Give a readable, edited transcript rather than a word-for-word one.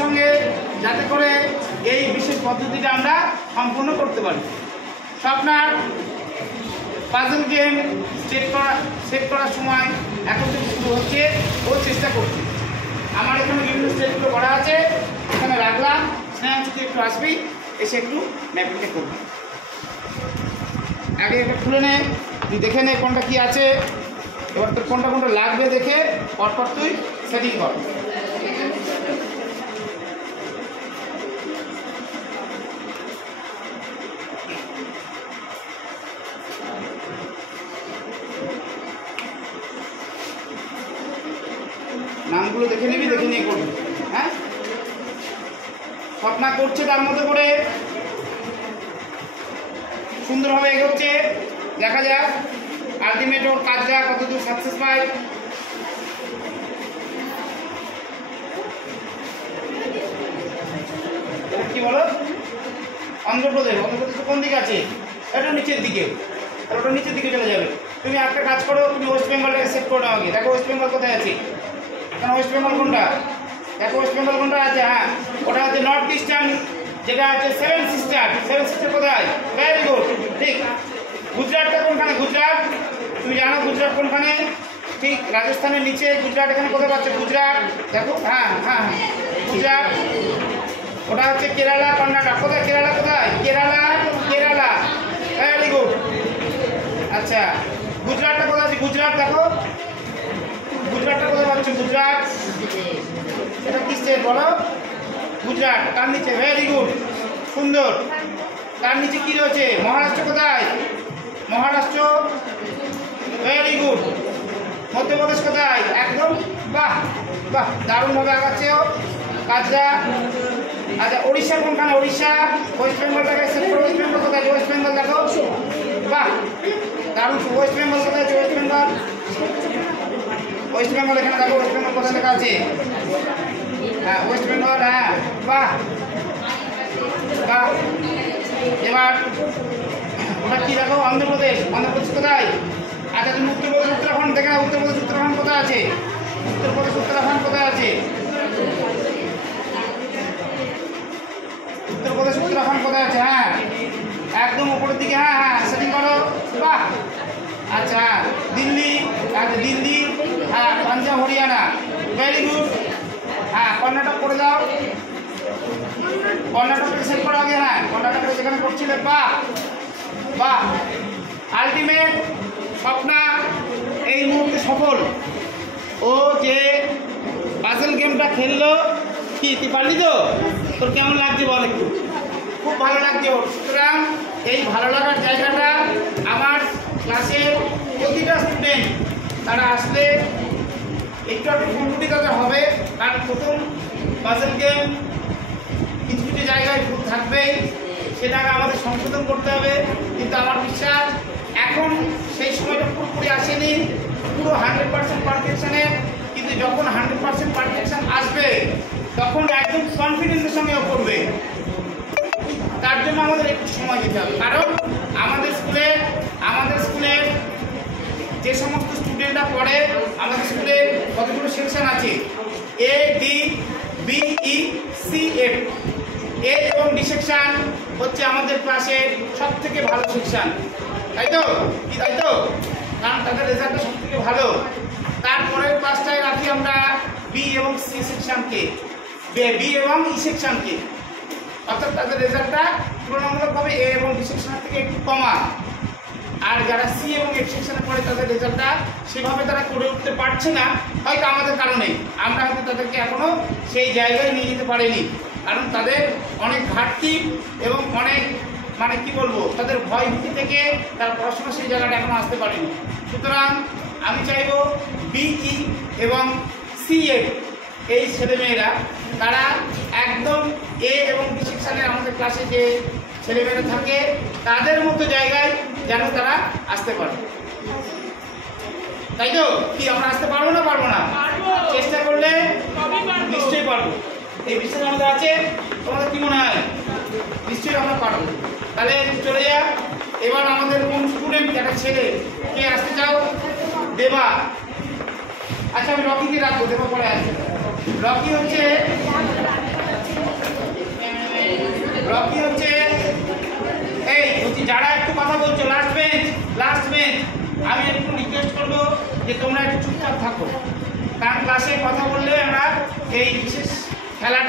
সঙ্গে যাতে করে এই বিশেষ পদ্ধতিটা আমরা সম্পূর্ণ করতে পারি। স্বপ্নার পাজল গেম সেট করার সময় এখন থেকে শুরু হচ্ছে, ও চেষ্টা করছে। আমার এখানে বিভিন্ন স্টেপগুলো করা আছে, এখানে রাখলাম। স্নেহাংশু তুই একটু আসবি, এসে একটু ম্যাপিংটা করবি। আগে এটা খুলে নে, তুই দেখে নে কোনটা কি আছে। এবার তোর কোনটা কোনটা লাগবে দেখে পরপর তুই সেটিং কর। নামগুলো দেখে নিবি, দেখে নিয়ে করবি। হ্যাঁ, স্বপ্না করছে তার মতো করে সুন্দরভাবে এগোচ্ছে। দেখা যাক আলটিমেট ওর কাজটা কতদূর সাকসেস পায়। কি বলো? অন্ধ্রপ্রদেশ কোন দিকে আছে? এটা নিচের দিকে, ওটা নিচের দিকে চলে যাবে। তুমি একটা কাজ করো, তুমি ওয়েস্ট বেঙ্গলটাকে সেট করো আমাকে। দেখো ওয়েস্ট বেঙ্গল কোথায় আছে? কারণ ওয়েস্ট বেঙ্গল কোনটা? দেখো ওয়েস্ট বেঙ্গল কোনটা আছে? হ্যাঁ, ওটা হচ্ছে নর্থ ইস্টার্ন, যেটা আছে সেভেন সিস্টার। সেভেন সিস্টার কোথায়? ভেরি গুড, ঠিক। গুজরাটটা কোনখানে? গুজরাট তুমি জানো গুজরাট কোনখানে? ঠিক রাজস্থানের নিচে গুজরাট। এখানে কোথায় পাচ্ছে? গুজরাট। দেখো, হ্যাঁ হ্যাঁ গুজরাট। ওটা হচ্ছে কেরালা, কর্ণাটক। কোথায় কেরালা? কোথায় কেরালা? Kerala, very good. আচ্ছা, গুজরাটটা কোথায় আছে? গুজরাট দেখো, গুজরাটটা কোথায় পাচ্ছে? গুজরাট। এটা কি স্টেট বলো? গুজরাট। তার নিচে, ভেরি গুড, সুন্দর। তার নিচে কি রয়েছে? মহারাষ্ট্র। কোথায়? Maharashtra, very good. মধ্যপ্রদেশ কোথায়? একদম, বাহ বাহ, দারুণভাবে আগাচ্ছে ও কাজটা। আচ্ছা, উড়িষ্যা কোনখানে? উড়িষ্যা। ওয়েস্ট বেঙ্গলটাকে সেট করো। ওয়েস্ট বেঙ্গল কোথায়? ওয়েস্ট বেঙ্গল দেখো, বাহ দারুণ। ওয়েস্ট বেঙ্গল কোথায় আছে? ওয়েস্ট বেঙ্গল, ওয়েস্ট বেঙ্গল এখানে দেখো। ওয়েস্ট বেঙ্গল কোথায় লেখা আছে? হ্যাঁ ওয়েস্ট বেঙ্গল, হ্যাঁ বাহ বাহ। এবার ওটা কি দেখো? অন্ধ্রপ্রদেশ। অন্ধ্রপ্রদেশ কোথায়? আচ্ছা, তুমি উত্তরপ্রদেশ উত্তরাখণ্ড দেখে না? উত্তরপ্রদেশ উত্তরাখণ্ড কোথায় আছে? উত্তরপ্রদেশ উত্তরাখণ্ড কোথায় আছে? উত্তরপ্রদেশ উত্তরাখণ্ড কোথায় আছে? হ্যাঁ একদম উপরের দিকে। হ্যাঁ হ্যাঁ সেটিং করো, বাহ। আচ্ছা, দিল্লি। আচ্ছা দিল্লি, হ্যাঁ পাঞ্জাব হরিয়ানা, ভেরি গুড। হ্যাঁ কর্ণাটক করে দাও, কর্ণাটককে সেট করো আগে। হ্যাঁ কর্ণাটকের যেখানে করছিলে, বাহ বাহ। আলটিমেট স্বপ্না এই মুহূর্তে সফল। ও যে পাজল গেমটা খেললো, কি তুই পারলি তো? তোর কেমন লাগছে বল একটু? খুব ভালো লাগছে ওর। সুতরাং এই ভালো লাগার জায়গাটা আমার ক্লাসের প্রতিটা স্টুডেন্ট তারা আসলে একটু একটু ভুলটুটি তাদের হবে। কারণ প্রথম পাজল গেম কিছু কিছু জায়গায় ভুল থাকবেই, সেটাকে আমাদের সংশোধন করতে হবে। কিন্তু আমার বিশ্বাস এখন সেই সময়টা পুরোপুরি আসেনি, পুরো 100% পারফেকশনের। কিন্তু যখন 100% পারফেকশন আসবে তখন একদম কনফিডেন্সের সঙ্গেও করবে। তার জন্য আমাদের একটু সময় দিতে হবে। কারণ আমাদের স্কুলে যে সমস্ত স্টুডেন্টরা পড়ে, আমাদের স্কুলে কতগুলো সেকশন আছে? এ, ডি, বি, ই, সি, এফ। এ এবং ডি সেকশন হচ্ছে আমাদের ক্লাসের সব থেকে ভালো সেকশন, তাই তো? কি তাই তো? কারণ তাদের রেজাল্টটা সব থেকে ভালো। তারপরের ক্লাসটায় রাখি আমরা বি এবং সি সেকশনকে, বি এবং ই সেকশনকে। অর্থাৎ তাদের রেজাল্টটা তুলনামূলকভাবে এ এবং বি সেকশনের থেকে একটু কমা। আর যারা সি এবং এফ সেকশনে পড়ে তাদের রেজাল্টটা সেভাবে তারা করে উঠতে পারছে না, হয়তো আমাদের কারণে। আমরা হয়তো তাদেরকে এখনো সেই জায়গায় নিয়ে যেতে পারিনি, কারণ তাদের অনেক ঘাটতি এবং অনেক মানে কি বলবো, তাদের ভয় ভীতি থেকে তারা পড়াশোনা সেই জায়গাটা এখনো আসতে পারেনি। সুতরাং আমি চাইব বিই এবং সিএফ এই ছেলেমেয়েরা তারা একদম এ এবং বি সেকশনে আমাদের ক্লাসে যে ছেলেমেয়েরা থাকে তাদের মতো জায়গায় যেন তারা আসতে পারে, তাই তো? কি আমরা আসতে পারবো না? পারবো না? চেষ্টা করলে নিশ্চয়ই পারবো। এই বিশ্বাস আমাদের আছে। তোমাদের কি মনে হয়? নিশ্চয়ই আমরা পারবো। তাহলে চলে যা। এবার আমাদের কোন স্টুডেন্ট, একটা ছেলে, কে আসতে চাও? দেবা। আচ্ছা আমি রকিকে রাখবো, দেবা পরে আসবে। রকি হচ্ছে যে তোমরা একটু চুপচাপ থাকো, কারণ ক্লাসে কথা বললে আমরা এই বিশেষ খেলাটা